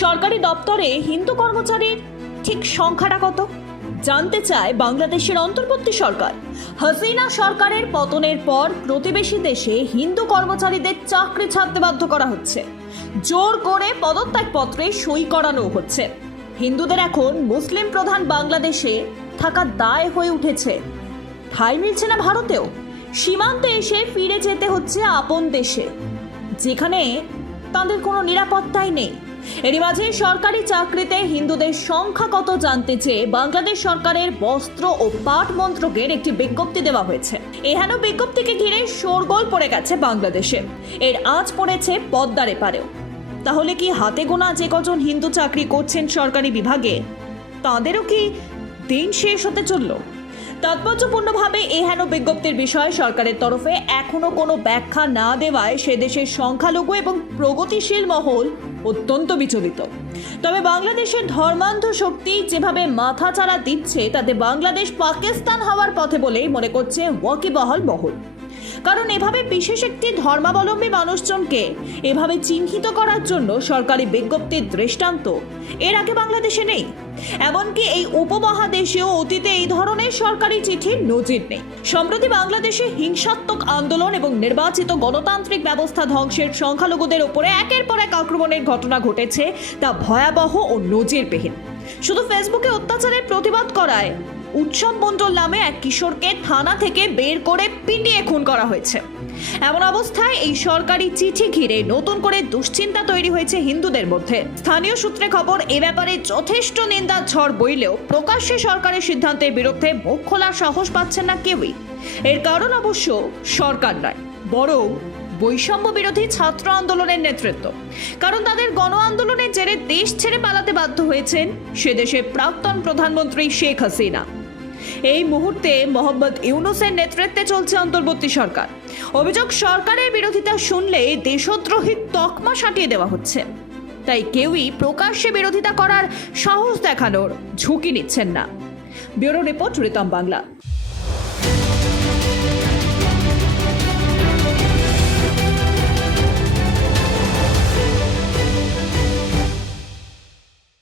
দপ্তরে হিন্দু কর্মচারীর ঠিক সংখ্যাটা কত? জানতে চায় বাংলাদেশের অন্তর্বর্তী সরকার। হাসিনা সরকারের পতনের পর প্রতিবেশী দেশে হিন্দু কর্মচারীদের চাকরি ছাড়তে বাধ্য করা হচ্ছে। জোর করে পদত্যাগপত্রে সই করানো হচ্ছে। হিন্দুদের এখন মুসলিম প্রধান বাংলাদেশে থাকা দায় হয়ে উঠেছে। ঠাঁই মিলছে না ভারতেও। সীমান্তে এসে ফিরে যেতে হচ্ছে আপন দেশে। যেখানে তাদের কোনো নিরাপত্তাই নেই। এরই মাঝে সরকারি চাকরিতে হিন্দুদের সংখ্যা কত জানতে চেয়ে বাংলাদেশ সরকারের বস্ত্র ও পাট মন্ত্রকের একটি বিজ্ঞপ্তি দেওয়া হয়েছে। এহেন বিজ্ঞপ্তিকে ঘিরে শোরগোল পড়ে গেছে বাংলাদেশে। এর আজ পড়েছে পদ্মার এপারেও। তাহলে কি হাতে গোনা যে কজন হিন্দু চাকরি করছেন সরকারি বিভাগে, তাঁদেরও কি দিন শেষ হতে চলল? তাৎপর্যপূর্ণভাবে এহেন বিজ্ঞপ্তির বিষয়ে সরকারের তরফে এখনও কোনো ব্যাখ্যা না দেওয়ায় সে দেশের সংখ্যালঘু এবং প্রগতিশীল মহল অত্যন্ত বিচলিত। তবে বাংলাদেশের ধর্মান্ধ শক্তি যেভাবে মাথা মাথাচাড়া দিচ্ছে, তাতে বাংলাদেশ পাকিস্তান হওয়ার পথে বলেই মনে করছে ওয়াকিবহাল মহল। কারণ এভাবে বিশেষ একটি ধর্মাবলম্বী মানুষজনকে এভাবে চিহ্নিত করার জন্য সরকারি বিজ্ঞপ্তির দৃষ্টান্ত এর আগে বাংলাদেশে নেই। এমনকি এই উপমহাদেশেও অতীতে এই ধরনের সরকারি চিঠির নজির নেই। সম্প্রতি বাংলাদেশে হিংসাত্মক আন্দোলন এবং নির্বাচিত গণতান্ত্রিক ব্যবস্থা ধ্বংসের সংখ্যালঘুদের উপরে একের পর এক আক্রমণের ঘটনা ঘটেছে তা ভয়াবহ ও নজিরবিহীন। শুধু ফেসবুকে অত্যাচারের প্রতিবাদ করায় উৎসব মণ্ডল নামে এক কিশোরকে থানা থেকে বের করে পিটিয়ে খুন করা হয়েছে। এমন অবস্থায় এই সরকারি চিঠি ঘিরে নতুন করে দুশ্চিন্তা তৈরি হয়েছে হিন্দুদের মধ্যে। স্থানীয় সূত্রে খবর, এ ব্যাপারে যথেষ্ট নিন্দার ঝড় বইলেও প্রকাশ্যে সরকারের সিদ্ধান্তের বিরুদ্ধে মুখ খোলার সাহস পাচ্ছেন না কেউই। এর কারণ অবশ্য সরকার নয়, বরং বৈষম্য বিরোধী ছাত্র আন্দোলনের নেতৃত্ব। কারণ তাদের গণ আন্দোলনের জেরে দেশ ছেড়ে পালাতে বাধ্য হয়েছেন সে দেশের প্রাক্তন প্রধানমন্ত্রী শেখ হাসিনা। এই মুহূর্তে মোহাম্মদ ইউনুসের নেতৃত্বে চলছে অন্তর্বর্তী সরকার। অভিযোগ সরকারের বিরোধিতা শুনলে দেশদ্রোহী তকমা সাটিয়ে দেওয়া হচ্ছে। তাই কেউই প্রকাশ্যে বিরোধিতা করার সাহস দেখানোর ঝুঁকি নিচ্ছেন না। Bureau report Ritam Bangla.